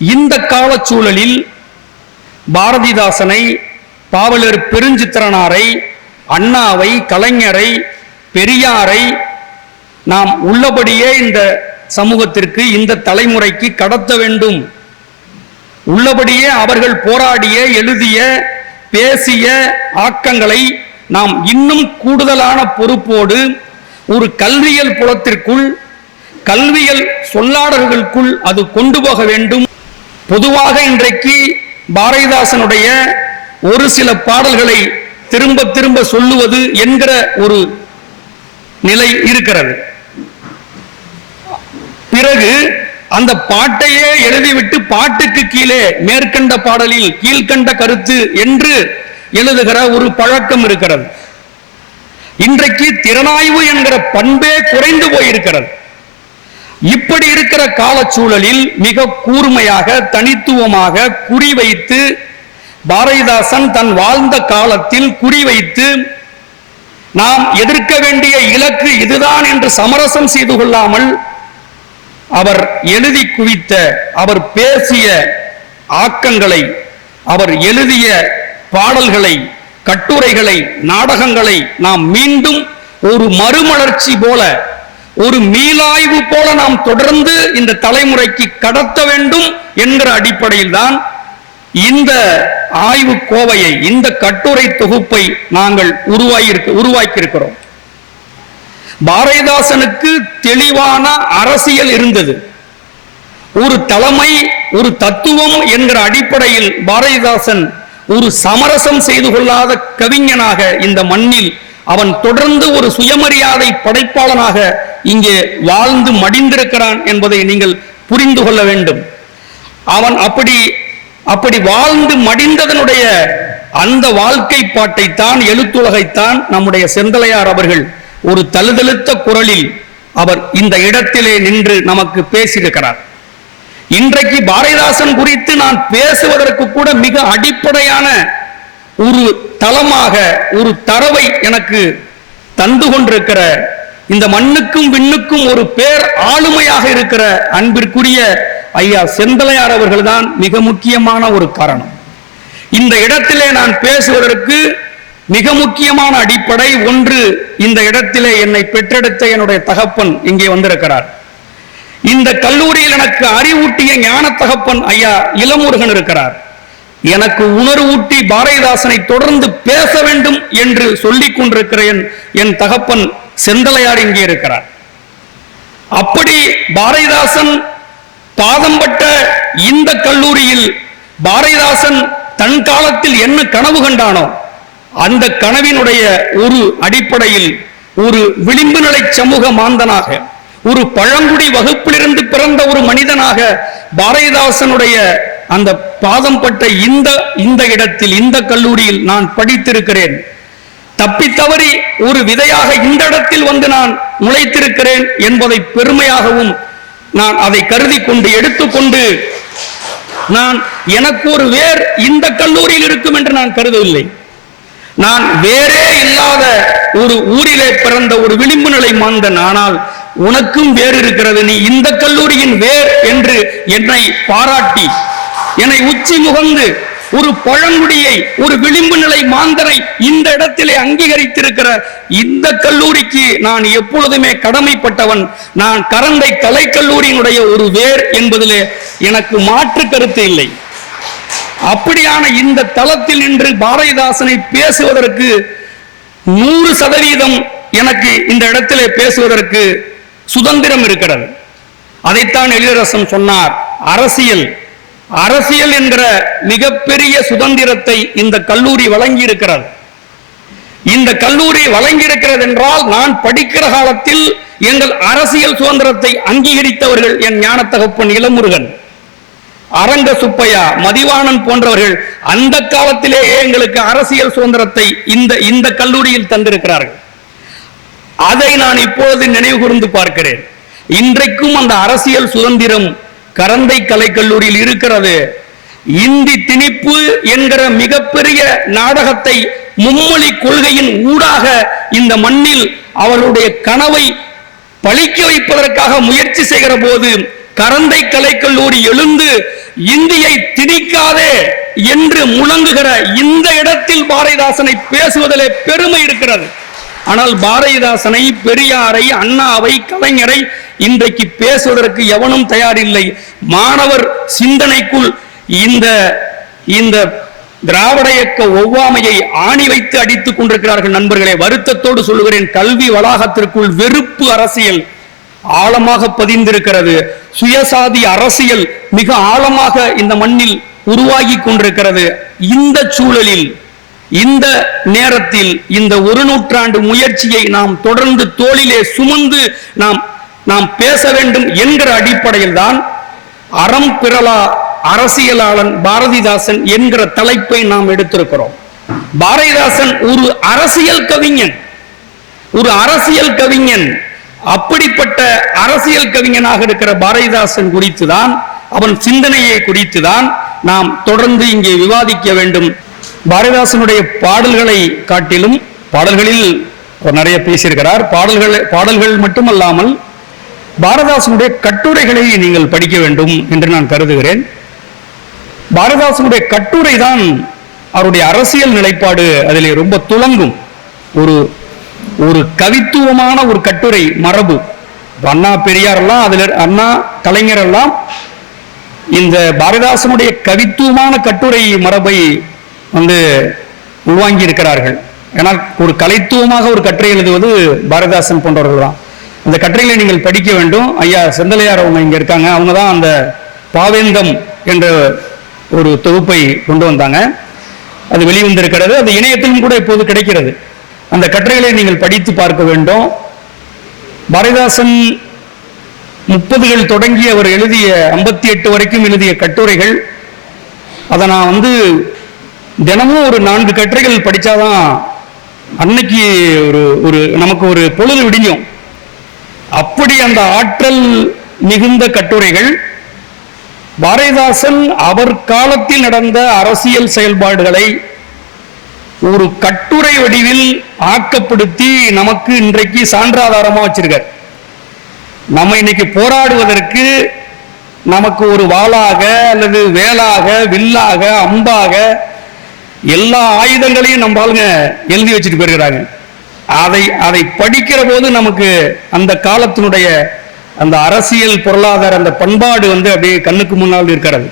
இந்த காலச்சூழலில் பாரதிதாசனை பாவலர் பெருஞ்சித்திரனாரை அண்ணாவை கலைஞரை பெரியாரை நாம் உள்ளபடியே இந்த சமூகத்திற்கு இந்த தலைமுறைக்கு கடத்த வேண்டும். உள்ளபடியே அவர்கள் போராடிய எழுதிய பேசிய ஆக்கங்களை நாம் இன்னும் கூடுதலான பொறுப்போடு ஒரு கல்வியல் புலத்திற்குள் கல்வியல் சொல்லாடல்களுக்குள் அது கொண்டு போக வேண்டும். பொதுவாக இன்றைக்கு பாரதிதாசனுடைய ஒரு சில பாடல்களை திரும்ப திரும்ப சொல்லுவது என்கிற ஒரு நிலை இருக்கிறது. பிறகு அந்த பாட்டையே எழுதிவிட்டு பாட்டுக்கு கீழே மேற்கண்ட பாடலில் கீழ்கண்ட கருத்து என்று எழுதுகிற ஒரு பழக்கம் இருக்கிறது. இன்றைக்கு திறனாய்வு என்கிற பண்பே குறைந்து போயிருக்கிறது. இப்படி இருக்கிற காலச்சூழலில் மிக கூர்மையாக தனித்துவமாக குறிவைத்து பாரதிதாசன் தன் வாழ்ந்த காலத்தில் குறிவைத்து நாம் எதிர்க்க வேண்டிய இலக்கு இதுதான் என்று சமரசம் செய்து கொள்ளாமல் அவர் எழுதி குவித்த அவர் பேசிய ஆக்கங்களை அவர் எழுதிய பாடல்களை கட்டுரைகளை நாடகங்களை நாம் மீண்டும் ஒரு மறுமலர்ச்சி போல ஒரு மீளாய்வு போல நாம் தொடர்ந்து இந்த தலைமுறைக்கு கடத்த வேண்டும் என்கிற அடிப்படையில் தான் இந்த ஆய்வு கோவையை இந்த கட்டுரை தொகுப்பை நாங்கள் உருவாகியிருக்க உருவாக்கி இருக்கிறோம் பாரதிதாசனுக்கு தெளிவான அரசியல் இருந்தது. ஒரு தலைமை ஒரு தத்துவம் என்கிற அடிப்படையில் பாரதிதாசன் ஒரு சமரசம் செய்து கொள்ளாத கவிஞனாக இந்த மண்ணில் அவன் தொடர்ந்து ஒரு சுயமரியாதை படைப்பாளனாக இங்கே வாழ்ந்து மடிந்திருக்கிறான் என்பதை நீங்கள் புரிந்து கொள்ள வேண்டும். அவன் அப்படி அப்படி வாழ்ந்து மடிந்ததனுடைய அந்த வாழ்க்கை பாட்டைத்தான் எழுத்துலகைத்தான் நம்முடைய செந்தலையார் அவர்கள் ஒரு தழுதழுத்த குரலில் அவர் இந்த இடத்திலே நின்று நமக்கு பேசியிருக்கிறார். இன்றைக்கு பாரதிதாசன் குறித்து நான் பேசுவதற்கு கூட மிக அடிப்படையான ஒரு தளமாக ஒரு தரவை எனக்கு தந்து கொண்டிருக்கிற இந்த மண்ணுக்கும் விண்ணுக்கும் ஒரு பேர் ஆளுமையாக இருக்கிற அன்பிற்குரிய ஐயா செந்தலையார் அவர்கள்தான் மிக முக்கியமான ஒரு காரணம். இந்த இடத்திலே நான் பேசுவதற்கு மிக முக்கியமான அடிப்படை ஒன்று இந்த இடத்திலே என்னை பெற்றெடுத்த என்னுடைய தகப்பன் இங்கே வந்திருக்கிறார். இந்த கல்லூரியில் எனக்கு அறிவூட்டிய ஞான தகப்பன் ஐயா இளமுருகன் இருக்கிறார். எனக்கு உணர்வூட்டி பாரதிதாசனை தொடர்ந்து பேச வேண்டும் என்று சொல்லிக் கொண்டிருக்கிறேன் என் தகப்பன் செந்தலையார் இங்கே இருக்கிறார். அப்படி பாரதிதாசன் பாதம்பட்ட இந்த கல்லூரியில் பாரதிதாசன் தன் காலத்தில் என்ன கனவு கண்டானோ அந்த கனவினுடைய ஒரு அடிப்படையில் ஒரு விளிம்பு நிலை சமூக மாந்தனாக ஒரு பழங்குடி வகுப்பிலிருந்து பிறந்த ஒரு மனிதனாக பாரதிதாசனுடைய அந்த பாதம் பட்ட இந்த இந்த இடத்தில் இந்த கல்லூரியில் நான் படித்திருக்கிறேன். தப்பி தவறி ஒரு விதையாக இந்த இடத்தில் வந்து நான் முளைத்திருக்கிறேன் என்பதை பெருமையாகவும் நான் அதை கருதி கொண்டு எடுத்துக்கொண்டு நான் எனக்கு ஒரு வேர் இந்த கல்லூரியில் இருக்கும் என்று நான் கருதவில்லை. நான் வேறே இல்லாத ஒரு ஊரிலே பிறந்த ஒரு விளிம்பு நிலை மாந்தன் ஆனால் உனக்கும் வேர் இருக்கிறது. நீ இந்த கல்லூரியின் வேர் என்று என்னை பாராட்டி என்னை உச்சி முகந்து ஒரு பழங்குடியை ஒரு விளிம்பு நிலை மாந்தரை இந்த இடத்திலே அங்கீகரித்திருக்கிற இந்த கல்லூரிக்கு நான் எப்பொழுதுமே கடமைப்பட்டவன். நான் கரந்தை கலைக்கல்லூரியினுடைய ஒரு வேர் என்பதிலே எனக்கு மாற்று கருத்து இல்லை. அப்படியான இந்த தளத்தில் நின்று பாரதிதாசனை பேசுவதற்கு நூறு சதவீதம் எனக்கு இந்த இடத்திலே பேசுவதற்கு சுதந்திரம் இருக்கிறது. அதைத்தான் எழிலரசன் சொன்னார் அரசியல் அரசியல் என்கிற மிகப்பெரிய சுதந்திரத்தை இந்த கல்லூரி வழங்கி இருக்கிறது இந்த கல்லூரி வழங்கி இருக்கிறது என்றால் நான் படிக்கிற காலத்தில் எங்கள் அரசியல் சுதந்திரத்தை அங்கீகரித்தவர்கள் என் ஞான தகப்பன் இளமுருகன். அரங்க சுப்பையா மதிவாணன் போன்றவர்கள் அந்த காலத்திலேயே எங்களுக்கு அரசியல் சுதந்திரத்தை இந்த இந்த கல்லூரியில் தந்திருக்கிறார்கள். அதை நான் இப்பொழுது நினைவு கூர்ந்து பார்க்கிறேன். இன்றைக்கும் அந்த அரசியல் சுதந்திரம் கரந்தை கலைக்கல்லூரியில் இருக்கிறது. இந்தி திணிப்பு என்கிற மிகப்பெரிய நாடகத்தை மும்மொழி கொள்கையின் ஊடாக இந்த மண்ணில் அவர்களுடைய கனவை பழிக்க வைப்பதற்காக முயற்சி செய்கிற போது கரந்தை கலைக்கல்லூரி எழுந்து இந்தியை திணிக்காதே என்று முழங்குகிற இந்த இடத்தில் பாரதிதாசனை பேசுவதிலே பெருமை இருக்கிறது. ஆனால் பாரதிதாசனை பெரியாரை அண்ணாவை கலைஞரை இன்றைக்கு பேசுவதற்கு எவனும் தயாரில்லை. மாணவர் சிந்தனைக்குள் இந்த இந்த திராவிட இயக்க ஒவ்வாமையை ஆணி வைத்து அடித்துக் கொண்டிருக்கிறார்கள் நண்பர்களே. வருத்தத்தோடு சொல்லுகிறேன் கல்வி வளாகத்திற்குள் வெறுப்பு அரசியல் ஆழமாக பதிந்திருக்கிறது. சுயசாதி அரசியல் மிக ஆழமாக இந்த மண்ணில் உருவாகி கொண்டிருக்கிறது. இந்த சூழலில் இந்த நேரத்தில் இந்த ஒரு நூற்றாண்டு முயற்சியை நாம் தொடர்ந்து தோளிலே சுமந்து நாம் நாம் பேச வேண்டும் என்கிற அடிப்படையில் தான் அறம் பிறலா அரசியலாளன் பாரதிதாசன் என்கிற தலைப்பை நாம் எடுத்திருக்கிறோம். பாரதிதாசன் ஒரு அரசியல் கவிஞன். ஒரு அரசியல் கவிஞன். அப்படிப்பட்ட அரசியல் கவிஞனாக இருக்கிற பாரதிதாசன் குறித்துதான் அவன் சிந்தனையை குறித்துதான் நாம் தொடர்ந்து இங்கே விவாதிக்க வேண்டும். பாரதிதாசனுடைய பாடல்களை காட்டிலும் பாடல்களில் நிறைய பேசியிருக்கிறார். பாடல்கள் பாடல்கள் மட்டுமல்லாமல் பாரதாசனுடைய கட்டுரைகளை நீங்கள் படிக்க வேண்டும் என்று நான் கருதுகிறேன். பாரதாசனுடைய கட்டுரை தான் அவருடைய அரசியல் நிலைப்பாடு அதில் ரொம்ப துளங்கும் ஒரு ஒரு கவித்துவமான ஒரு கட்டுரை மரபு. அண்ணா பெரியார் எல்லாம் அண்ணா கலைஞர் எல்லாம் இந்த பாரதாசனுடைய கவித்துவமான கட்டுரை மரபை வந்து உள்வாங்கி இருக்கிறார்கள் ஏன்னா ஒரு கலைத்துவமாக ஒரு கட்டுரை எழுதுவது பாரதாசன் போன்றவர்கள் தான் அந்த கட்டுரைகளை நீங்கள் படிக்க வேண்டும். ஐயா செந்தலையார் அவங்க இங்கே இருக்காங்க. அவங்க தான் அந்த பாவேந்தம் என்ற ஒரு தொகுப்பை கொண்டு வந்தாங்க. அது வெளிவந்திருக்கிறது. அது இணையத்திலும் கூட இப்போது கிடைக்கிறது. அந்த கட்டுரைகளை நீங்கள் படித்து பார்க்க வேண்டும். பாரதிதாசன் முப்பதுகள் தொடங்கி அவர் எழுதிய ஐம்பத்தி எட்டு வரைக்கும் எழுதிய கட்டுரைகள். அதை நான் வந்து தினமும் ஒரு நான்கு கட்டுரைகள் படித்தாதான் அன்னைக்கு ஒரு ஒரு நமக்கு ஒரு பொழுது விடிஞ்சோம். அப்படி அந்த ஆற்றல் மிகுந்த கட்டுரைகள் பாரதிதாசன் அவர் காலத்தில் நடந்த அரசியல் செயல்பாடுகளை ஒரு கட்டுரை வடிவில் ஆக்கப்படுத்தி நமக்கு இன்றைக்கு சான்றாதாரமாக வச்சிருக்கார். நம்ம இன்னைக்கு போராடுவதற்கு நமக்கு ஒரு வாளாக அல்லது வேலாக வில்லாக அம்பாக எல்லா ஆயுதங்களையும் நம்ம ஆளுங்க எழுதி வச்சுட்டு போயிருக்கிறாங்க. அதை அதை படிக்கிற போது நமக்கு அந்த காலத்தினுடைய அந்த அரசியல் பொருளாதார அந்த பண்பாடு வந்து அப்படியே கண்ணுக்கு முன்னால் இருக்கிறது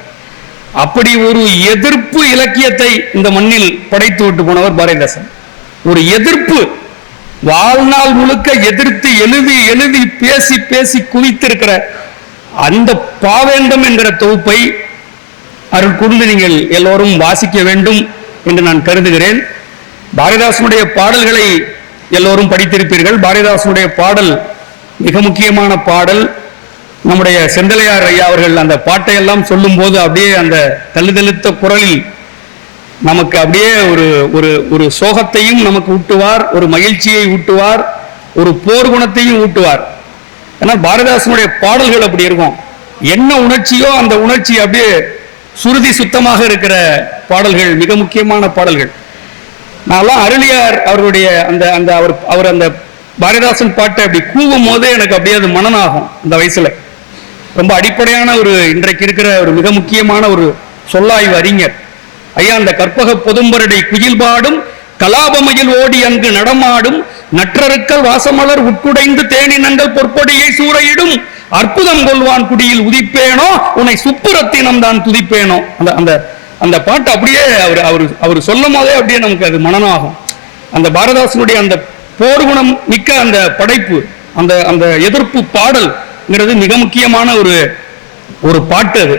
அப்படி ஒரு எதிர்ப்பு இலக்கியத்தை இந்த மண்ணில் படைத்து விட்டு போனவர் பாரதிதாசன். ஒரு எதிர்ப்பு வாழ்நாள் முழுக்க எதிர்த்து எழுதி எழுதி பேசி பேசி குவித்திருக்கிற அந்த பாவேந்தம் என்கிற தொகுப்பை அருள் கூர்ந்து நீங்கள் எல்லோரும் வாசிக்க வேண்டும் என்று நான் கருதுகிறேன். பாரதிதாசனுடைய பாடல்களை எல்லோரும் படித்திருப்பீர்கள். பாரதிதாசனுடைய பாடல் மிக முக்கியமான பாடல். நம்முடைய செந்தலையார் ஐயா அவர்கள் அந்த பாட்டையெல்லாம் சொல்லும்போது சொல்லும் போது அப்படியே அந்த தழுதழுத்த குரலில் நமக்கு அப்படியே ஒரு ஒரு ஒரு சோகத்தையும் நமக்கு ஊட்டுவார் ஒரு மகிழ்ச்சியை ஊட்டுவார் ஒரு போர் குணத்தையும் ஊட்டுவார். ஏன்னா பாரதிதாசனுடைய பாடல்கள் அப்படி இருக்கும். என்ன உணர்ச்சியோ அந்த உணர்ச்சி அப்படியே சுருதி சுத்தமாக இருக்கிற பாடல்கள் மிக முக்கியமான பாடல்கள். நான்லாம் அருளியார் அவருடைய அந்த அந்த அவர் அவர் அந்த பாரதிதாசன் பாட்டை அப்படி கூவும் போதே எனக்கு அப்படியே அது மனநாகும் அந்த வயசுல. ரொம்ப அடிப்படையான ஒரு இன்றைக்கு இருக்கிற ஒரு மிக முக்கியமான ஒரு சொல்லாய்வு அறிஞர். ஐயா அந்த கற்பக பொதும்பரடை குயில் பாடும் கலாபமயில் ஓடி அங்கு நடமாடும் நற்றருக்கள் வாசமலர் உட்குடைந்து தேனினங்கள் பொற்படியை சூறையிடும் அற்புதம் கொள்வான் குடியில் உதிப்பேனோ உன்னை சுப்புரத்தினம் தான் துதிப்பேனோ. அந்த அந்த அந்த பாட்டு அப்படியே அவர் அவர் அவர் சொல்லும் போதே அப்படியே நமக்கு அது மனநாகும் அந்த பாரதாசனுடைய அந்த போர்குணம் மிக்க அந்த படைப்பு அந்த அந்த எதிர்ப்பு பாடல்ங்கிறது மிக முக்கியமான ஒரு ஒரு பாட்டு அது.